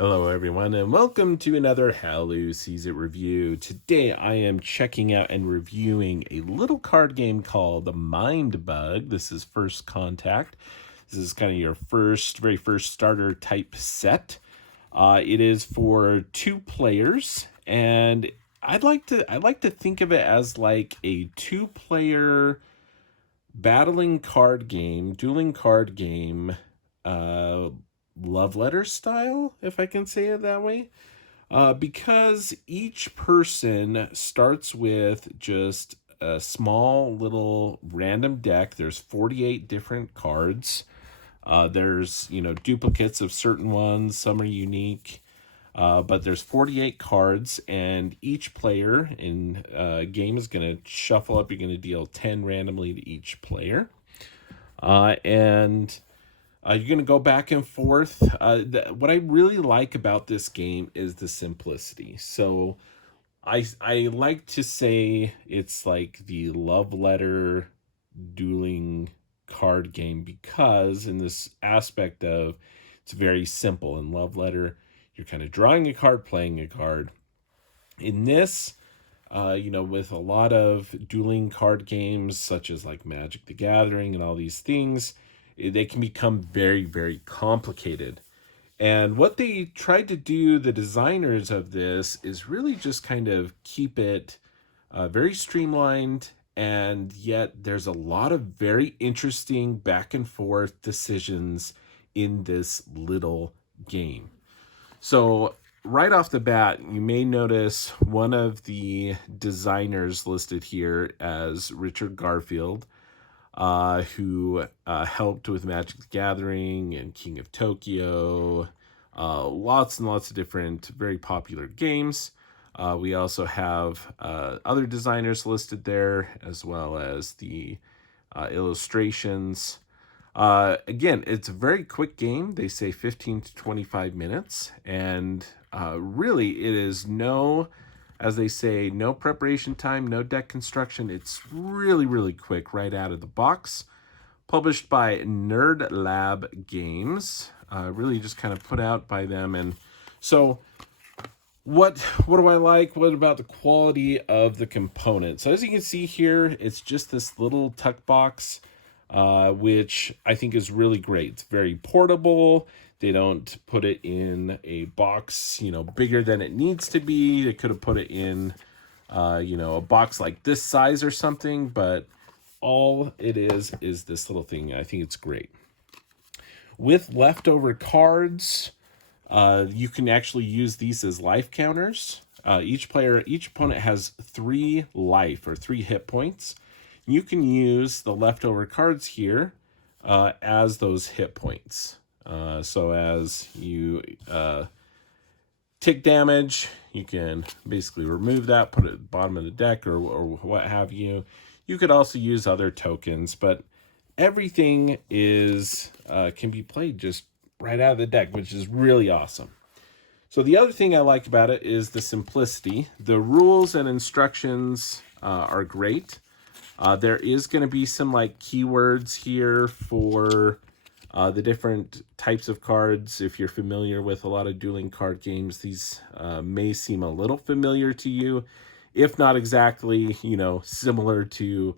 Hello everyone and welcome to another Hello Sees It review. Today I am checking out and reviewing a little card game called Mindbug. This is First Contact. This is kind of your very first starter type set. It is for 2 players, and I like to think of it as like a 2-player battling card game, dueling card game, uh, love letter style, if I can say it that way. Because each person starts with just a small little random deck. There's 48 different cards. There's, duplicates of certain ones. Some are unique. But there's 48 cards, and each player in a game is going to shuffle up. You're going to deal 10 randomly to each player. And you're going to go back and forth. What I really like about this game is the simplicity. So I like to say it's like the love letter dueling card game, because in this aspect of it's very simple. In love letter, you're kind of drawing a card, playing a card. In this, with a lot of dueling card games, such as like Magic the Gathering and all these things, they can become very, very complicated. And what they tried to do, the designers of this, is really just kind of keep it very streamlined, and yet there's a lot of very interesting back and forth decisions in this little game. So, right off the bat, you may notice one of the designers listed here as Richard Garfield, who helped with Magic the Gathering and King of Tokyo, lots and lots of different very popular games. We also have other designers listed there, as well as the illustrations. Again, it's a very quick game. They say 15 to 25 minutes. And really, it is as they say, no preparation time, no deck construction. It's really, really quick right out of the box. Published by Nerd Lab Games. Really just kind of put out by them. And so what do I like? What about the quality of the components? So as you can see here, it's just this little tuck box, which I think is really great. It's very portable. They don't put it in a box, bigger than it needs to be. They could have put it in, a box like this size or something, but all it is this little thing. I think it's great. With leftover cards, you can actually use these as life counters. Each opponent has 3 life or 3 hit points. You can use the leftover cards here as those hit points. So as you take damage, you can basically remove that, put it at the bottom of the deck or what have you. You could also use other tokens, but everything can be played just right out of the deck, which is really awesome. So the other thing I like about it is the simplicity. The rules and instructions are great. There is going to be some like keywords here for the different types of cards. If you're familiar with a lot of dueling card games, these may seem a little familiar to you, if not exactly, similar to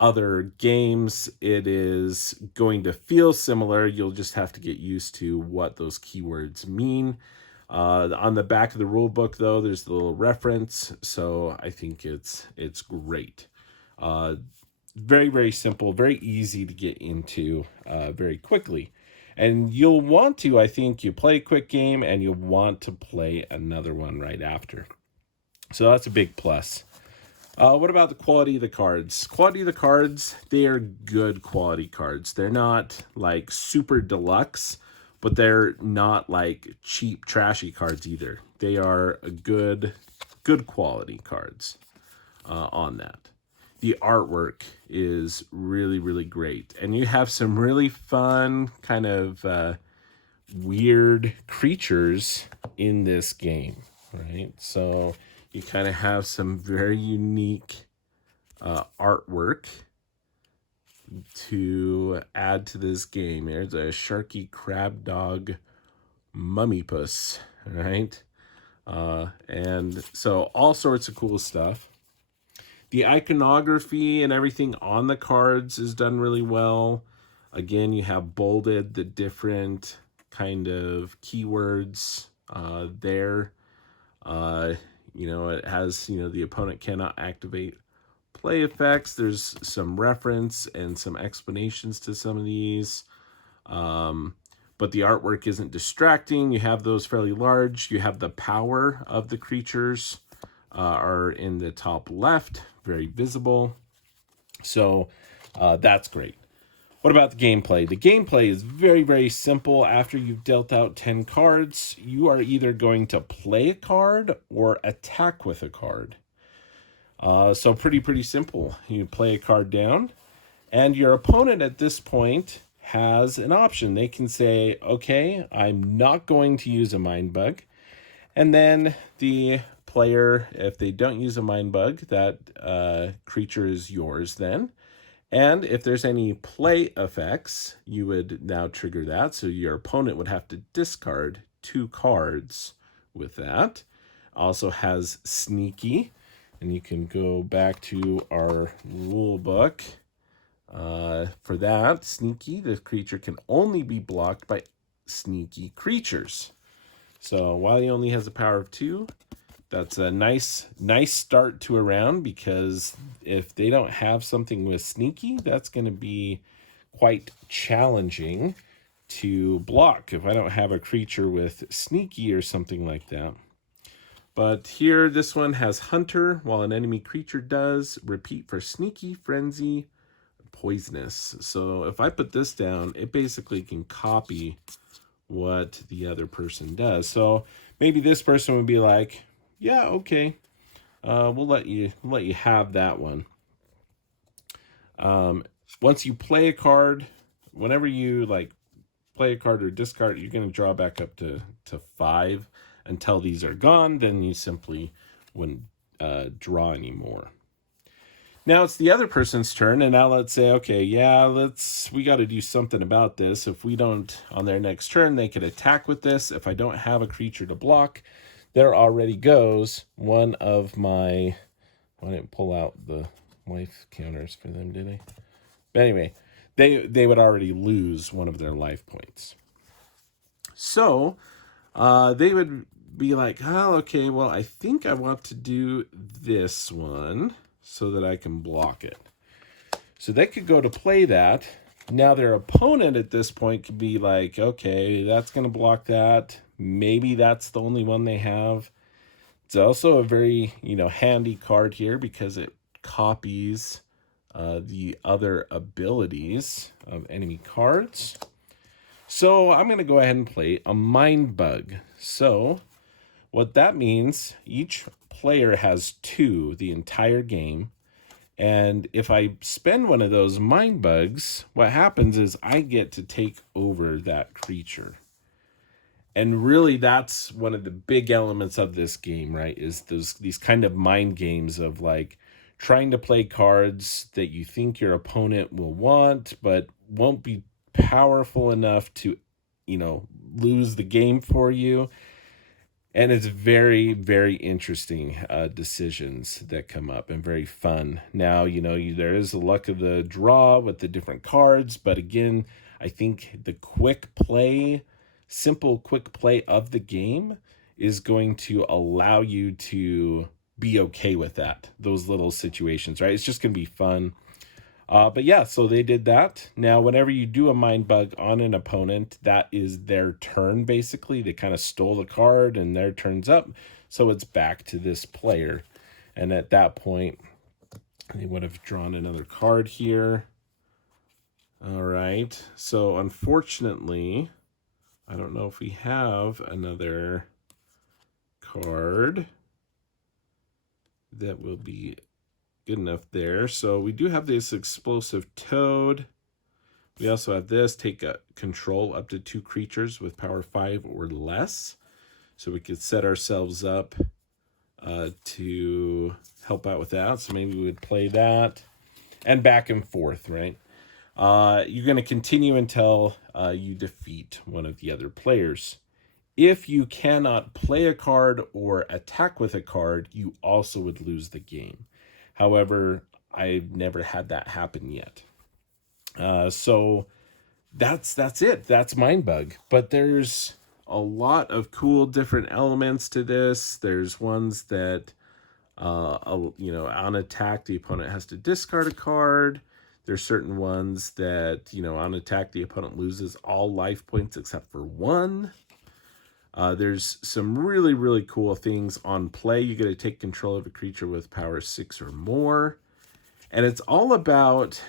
other games. It is going to feel similar. You'll just have to get used to what those keywords mean. On the back of the rule book, though, there's the little reference, so I think it's great. Very, very simple, very easy to get into very quickly. And you'll want to, I think, you play a quick game and you'll want to play another one right after. So that's a big plus. What about the quality of the cards? Quality of the cards, they are good quality cards. They're not like super deluxe, but they're not like cheap, trashy cards either. They are a good quality cards on that. The artwork is really, really great. And you have some really fun kind of weird creatures in this game, right? So you kind of have some very unique artwork to add to this game. There's a Sharky Crab Dog mummy puss, right? And so all sorts of cool stuff. The iconography and everything on the cards is done really well. Again, you have bolded the different kind of keywords there. Uh, it has, the opponent cannot activate play effects. There's some reference and some explanations to some of these. But the artwork isn't distracting. You have those fairly large. You have the power of the creatures are in the top left, very visible. So that's great. What about the gameplay? The gameplay is very, very simple. After you've dealt out 10 cards, you are either going to play a card or attack with a card. So pretty simple. You play a card down, and your opponent at this point has an option. They can say, okay, I'm not going to use a Mindbug. And then the player, if they don't use a Mindbug, that creature is yours then. And if there's any play effects, you would now trigger that. So your opponent would have to discard 2 cards with that. Also has Sneaky. And you can go back to our rule book. For that, Sneaky, the creature can only be blocked by sneaky creatures. So while he only has a power of 2, that's a nice start to a round, because if they don't have something with Sneaky, that's going to be quite challenging to block if I don't have a creature with Sneaky or something like that. But here, this one has Hunter. While an enemy creature does, repeat for Sneaky, Frenzy, Poisonous. So if I put this down, it basically can copy what the other person does. So maybe this person would be like, yeah, okay, we'll let you have that one. Once you play a card, whenever you play a card or discard, you're going to draw back up to 5 until these are gone. Then you simply wouldn't draw anymore. Now it's the other person's turn, and now let's say, okay, yeah, we got to do something about this. If we don't, on their next turn, they could attack with this. If I don't have a creature to block, there already goes one of my... I didn't pull out the life counters for them, did I? But anyway, they would already lose one of their life points. So they would be like, oh, okay, well, I think I want to do this one so that I can block it. So they could go to play that. Now their opponent at this point could be like, okay, that's going to block that. Maybe that's the only one they have. It's also a very, handy card here because it copies the other abilities of enemy cards. So I'm going to go ahead and play a Mindbug. So what that means, each player has 2 the entire game. And if I spend one of those Mindbugs, what happens is I get to take over that creature. And really, that's one of the big elements of this game, right? Is these kind of mind games of trying to play cards that you think your opponent will want, but won't be powerful enough to, lose the game for you. And it's very, very interesting decisions that come up and very fun. Now, there is the luck of the draw with the different cards. But again, I think the simple quick play of the game is going to allow you to be okay with those little situations, right? It's just going to be fun. But yeah, so they did that. Now, whenever you do a Mindbug on an opponent, that is their turn, basically. They kind of stole the card and their turn's up. So it's back to this player. And at that point, they would have drawn another card here. All right. So unfortunately, I don't know if we have another card that will be good enough there. So we do have this Explosive Toad. We also have this, take a control up to 2 creatures with power 5 or less. So we could set ourselves up to help out with that. So maybe we would play that. And back and forth, right? You're going to continue until you defeat one of the other players. If you cannot play a card or attack with a card, you also would lose the game. However, I've never had that happen yet. So that's it. That's Mindbug. But there's a lot of cool different elements to this. There's ones that, on attack, the opponent has to discard a card. There's certain ones that, on attack, the opponent loses all life points except for one. There's some really, really cool things on play. You get to take control of a creature with power 6 or more. And it's all about,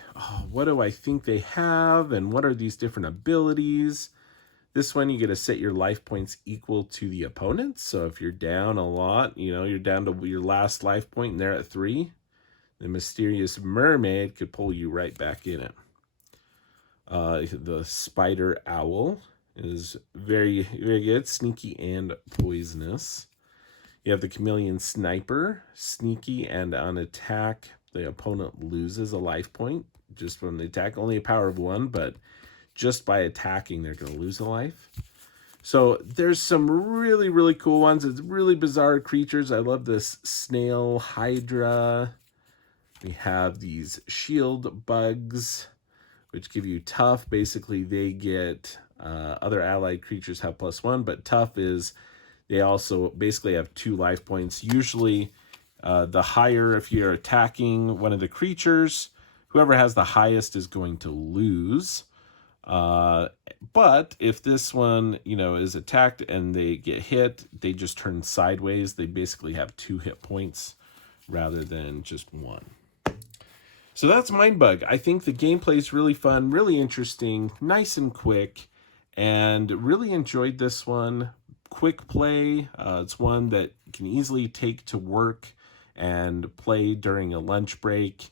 what do I think they have and what are these different abilities. This one, you get to set your life points equal to the opponent. So if you're down a lot, you're down to your last life point and they're at 3, the Mysterious Mermaid could pull you right back in it. The Spider Owl is very, very good, sneaky and poisonous. You have the Chameleon Sniper, sneaky, and on attack, the opponent loses a life point just from the attack. Only a power of 1, but just by attacking, they're going to lose a life. So there's some really, really cool ones. It's really bizarre creatures. I love this Snail Hydra. We have these Shield Bugs, which give you tough. Basically, they get other allied creatures have +1, but tough is they also basically have 2 life points. Usually, the higher, if you're attacking one of the creatures, whoever has the highest is going to lose. But if this one, is attacked and they get hit, they just turn sideways. They basically have 2 hit points rather than just 1. So that's Mindbug. I think the gameplay is really fun, really interesting, nice and quick, and really enjoyed this one. Quick play. It's one that you can easily take to work and play during a lunch break,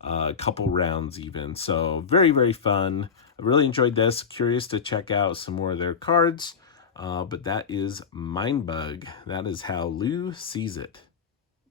a couple rounds even. So very, very fun. I really enjoyed this. Curious to check out some more of their cards. But that is Mindbug. That is how Lou sees it.